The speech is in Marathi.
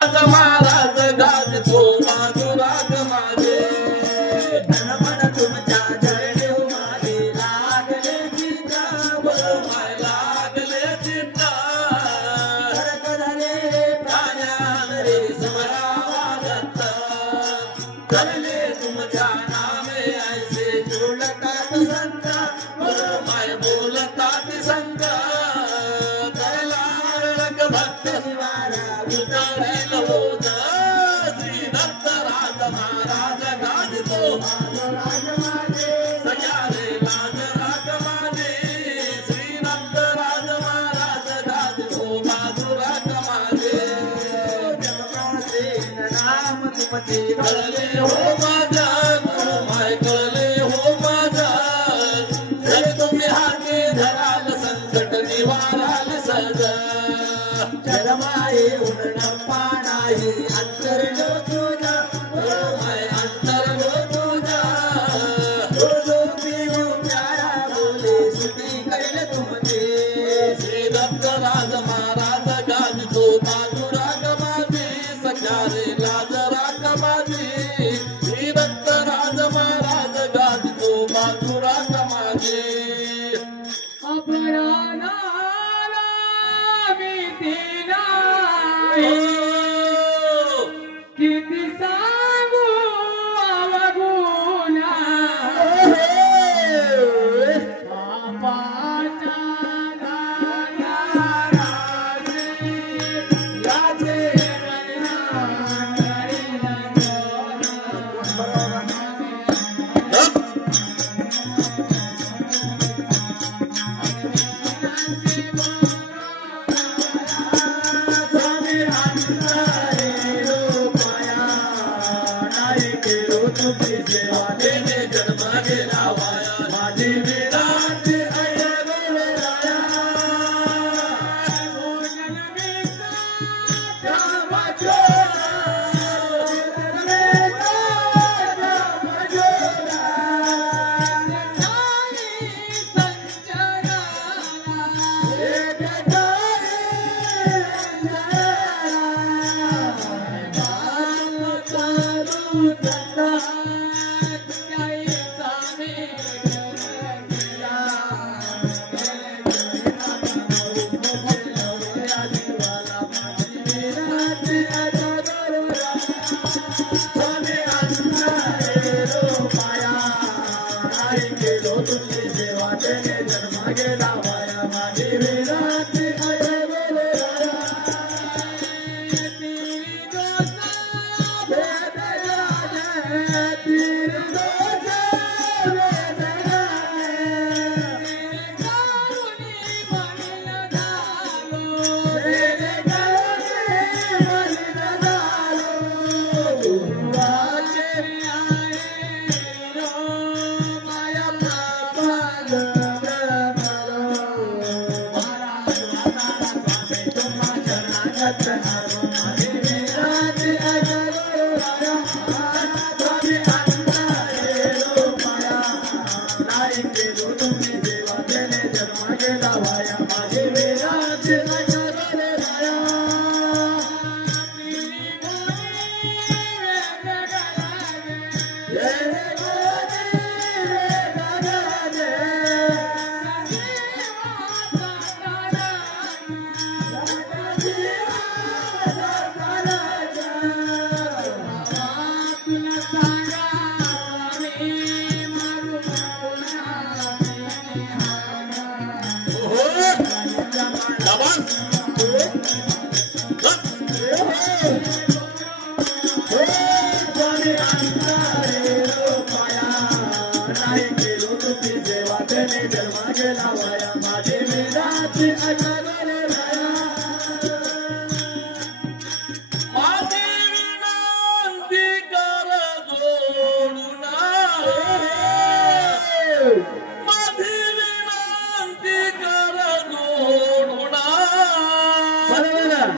महाराज गाजतो माधुराग माझे मन तुमच्या चरणी माझे लागले चित्ता माय लागले चित्ता करले प्राण्यान रे स्मरावा दत्त करले तुमच्या नामे ऐसे बोलतात संत माय बोलतात संत करला भक्त शिवारा उतरेल होत श्री दत्त राज महाराज गाजतो राज माझे सगळे लाज राग माझे श्री दत्त राज महाराज गाजतो राग माझे जगमाचे नाम तुमचे कळले हो माझा माय कळले हो माझा जर तुम्ही हाती धराल संकट निवाराल सगळं जगमाये उन्नत पाणाये अंतर लो तुझा माय अंतर लो तुझा जो पीऊ प्यारा बोले सुती करेल तुमचे श्री दत्त राज महाराज गाजतो राग माझे सख्यारे लाज राग माझे श्री दत्त राज महाराज गाजतो राग माझे अपराना किती सांगू अवगुणा पापाच्या